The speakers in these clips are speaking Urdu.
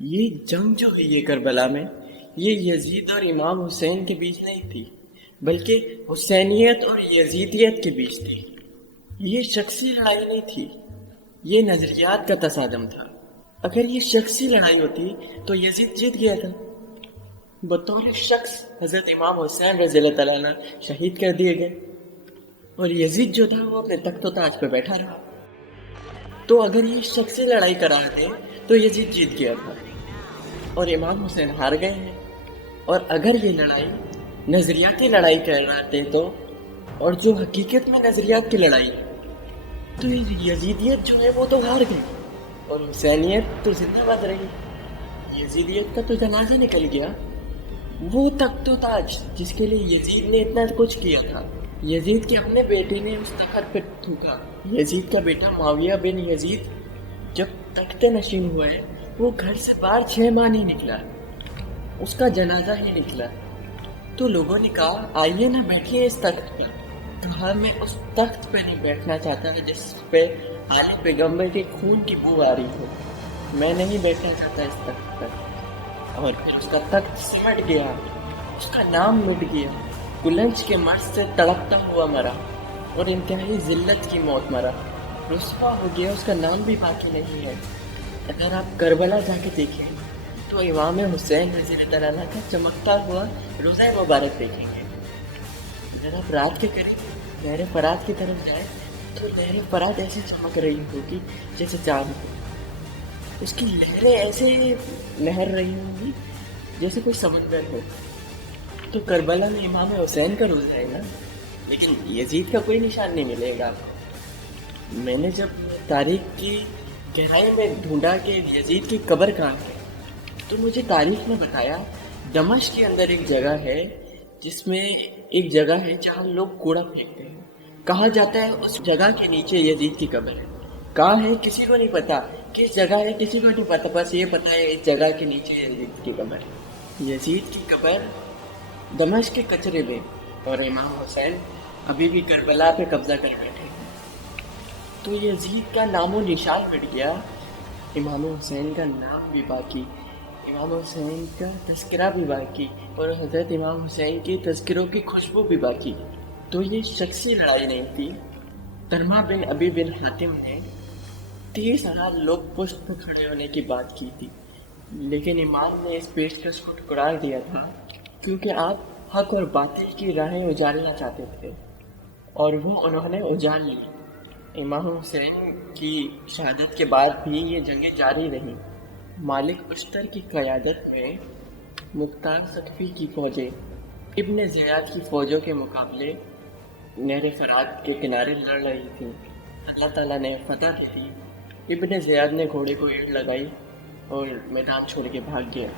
یہ جنگ جو ہوئی ہے کربلا میں، یہ یزید اور امام حسین کے بیچ نہیں تھی، بلکہ حسینیت اور یزیدیت کے بیچ تھی۔ یہ شخصی لڑائی نہیں تھی، یہ نظریات کا تصادم تھا۔ اگر یہ شخصی لڑائی ہوتی تو یزید جیت گیا تھا۔ بطور شخص حضرت امام حسین رضی اللہ تعالیٰ عنہ شہید کر دیے گئے، اور یزید جو تھا وہ اپنے تخت و تاج پہ بیٹھا رہا۔ تو اگر یہ شخصی لڑائی کراتے تو یزید جیت گیا تھا اور امام حسین ہار گئے ہیں۔ اور اگر یہ لڑائی نظریاتی لڑائی کراتے تو، اور جو حقیقت میں نظریات کی لڑائی ہے، تو یزیدیت جو ہے وہ تو ہار گئی اور حسینیت تو زندہ باد رہی۔ یزیدیت کا تو جنازہ نکل گیا، وہ تخت و تاج جس کے لیے یزید نے اتنا کچھ کیا تھا، یزید کے اپنے بیٹے نے اس تخت پہ تھوکا۔ یزید کا بیٹا معاویہ بن یزید جب تخت نشین ہوا ہے، وہ گھر سے باہر 6 ماہ نہیں نکلا، اس کا جنازہ ہی نکلا۔ تو لوگوں نے کہا آئیے نہ بیٹھیے اس تخت پر۔ کہا میں اس تخت پہ نہیں بیٹھنا چاہتا جس پہ آل پیغمبر کے خون کی بو آ رہی ہو، میں نہیں بیٹھنا چاہتا اس تخت پر۔ اور پھر اس کا تخت سمٹ گیا، اس کا نام مٹ گیا، کلنچ کے مرض سے تڑپتا ہوا مرا اور انتہائی ذلت کی موت مرا، رسوا ہو گیا، اس کا نام بھی باقی نہیں ہے۔ اگر آپ کربلا جا کے دیکھیں تو امام حسین رضی اللہ عنہ کا چمکتا ہوا روزہ مبارک دیکھیں گے۔ اگر آپ رات کے قریب نہر فرات کی طرف جائیں تو نہر فرات ایسے چمک رہی ہوگی جیسے چاند ہو، اس کی لہریں ایسے لہر رہی ہوں گی جیسے کوئی سمندر ہو۔ تو کربلا میں امام حسین کا روزہ ہے نا، لیکن یزید کا کوئی نشان نہیں ملے گا آپ کو۔ میں نے جب تاریخ کی گہرائی میں ڈھونڈا کہ یزید کی قبر کہاں ہے، تو مجھے تاریخ نے بتایا دمشق کے اندر ایک جگہ ہے، جس میں ایک جگہ ہے جہاں لوگ کوڑا پھینکتے ہیں۔ کہا جاتا ہے اس جگہ کے نیچے یزید کی قبر ہے۔ کہاں ہے کسی کو نہیں پتا، کس جگہ ہے کسی کو نہیں پتا، بس یہ پتا ہے اس جگہ کے نیچے یزید کی قبر ہے۔ یزید کی قبر دمشق کے کچرے میں، اور امام حسین ابھی بھی کربلا پہ قبضہ کر بیٹھے ہیں۔ تو یزید کا نام و نشان مٹ گیا، امام حسین کا نام بھی باقی، امام حسین کا تذکرہ بھی باقی، اور حضرت امام حسین کی تذکروں کی خوشبو بھی باقی۔ تو یہ شخصی لڑائی نہیں تھی۔ طلحہ بن ابی بن حاتم نے 30 سال لوگ پشت پہ کھڑے ہونے کی بات کی تھی، لیکن امام نے اس پیشکش کو ٹھکرا دیا تھا، کیونکہ آپ حق اور باطل کی راہیں اجالنا چاہتے تھے، اور وہ انہوں نے اجال لی۔ امام حسین کی شہادت کے بعد بھی یہ جنگیں جاری رہیں۔ مالک اشتر کی قیادت میں مختار سقفی کی فوجیں ابن زیاد کی فوجوں کے مقابلے نہر فرات کے کنارے لڑ رہی تھیں۔ اللہ تعالیٰ نے فتح دے دی۔ ابن زیاد نے گھوڑے کو ایڑ لگائی اور میدان چھوڑ کے بھاگ گیا،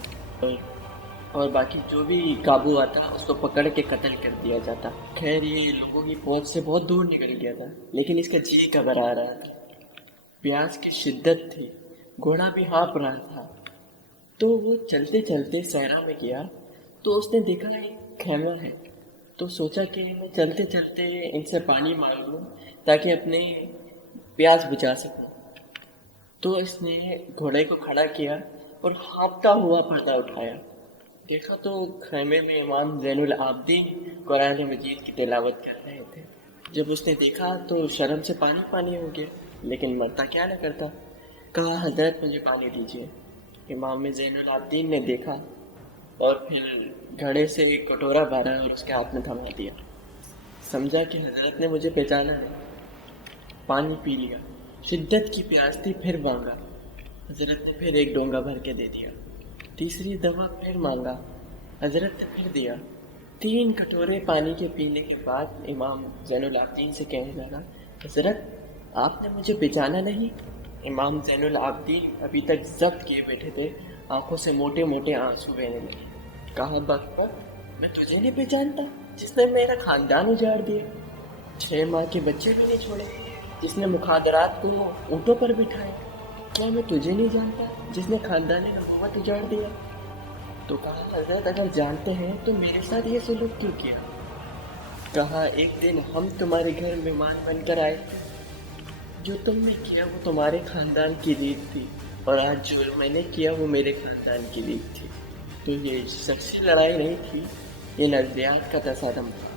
اور باقی جو بھی قابو آتا اس کو پکڑ کے قتل کر دیا جاتا۔ خیر یہ لوگوں کی فوج سے بہت دور نکل گیا تھا، لیکن اس کا جی گھبرا رہا تھا، پیاس کی شدت تھی، گھوڑا بھی ہانپ رہا تھا۔ تو وہ چلتے چلتے صحرا میں گیا تو اس نے دیکھا ایک خیمہ ہے، تو سوچا کہ میں چلتے چلتے ان سے پانی مانگ لوں تاکہ اپنے پیاس بجھا سکوں۔ تو اس نے گھوڑے کو کھڑا کیا اور ہانپتا ہوا پردہ اٹھایا، دیکھا تو خیمے میں امام زین العابدین قرآن مجید کی تلاوت کر رہے تھے۔ جب اس نے دیکھا تو شرم سے پانی پانی ہو گیا، لیکن مرتا کیا نہ کرتا، کہا حضرت مجھے پانی دیجیے۔ امام زین العابدین نے دیکھا اور پھر گھڑے سے ایک کٹورا بھرا اور اس کے ہاتھ میں تھما دیا، سمجھا کہ حضرت نے مجھے پہچانا ہے۔ پانی پی لیا، شدت کی پیاس تھی، پھر مانگا، حضرت نے پھر ایک ڈونگا بھر کے دے دیا۔ تیسری دفعہ پھر مانگا، حضرت نے پھر دیا۔ 3 کٹورے پانی کے پینے کے بعد امام زین العابدین سے کہنے لگا حضرت آپ نے مجھے پہچانا نہیں؟ امام زین العابدین ابھی تک ضبط کیے بیٹھے تھے، آنکھوں سے موٹے موٹے آنسو بہنے لگے۔ کہا بک میں تجھے نہیں پہچانتا جس نے میرا خاندان اجاڑ دیا، 6 ماہ کے بچے بھی نہیں چھوڑے، جس نے مخدرات کو اونٹوں پر بٹھایا، کیا میں تجھے نہیں جانتا جس نے خاندان نبوت اجاڑ دیا؟ تو کہا حضرت اگر جانتے ہیں تو میرے ساتھ یہ سلوک کیوں کیا؟ کہا ایک دن ہم تمہارے گھر مہمان بن کر آئے، جو تم نے کیا وہ تمہارے خاندان کی ریت تھی اور آج جو میں نے کیا وہ میرے خاندان کے لیے تھی. تو یہ شخصی لڑائی نہیں تھی، یہ نظریات کا تصادم تھا.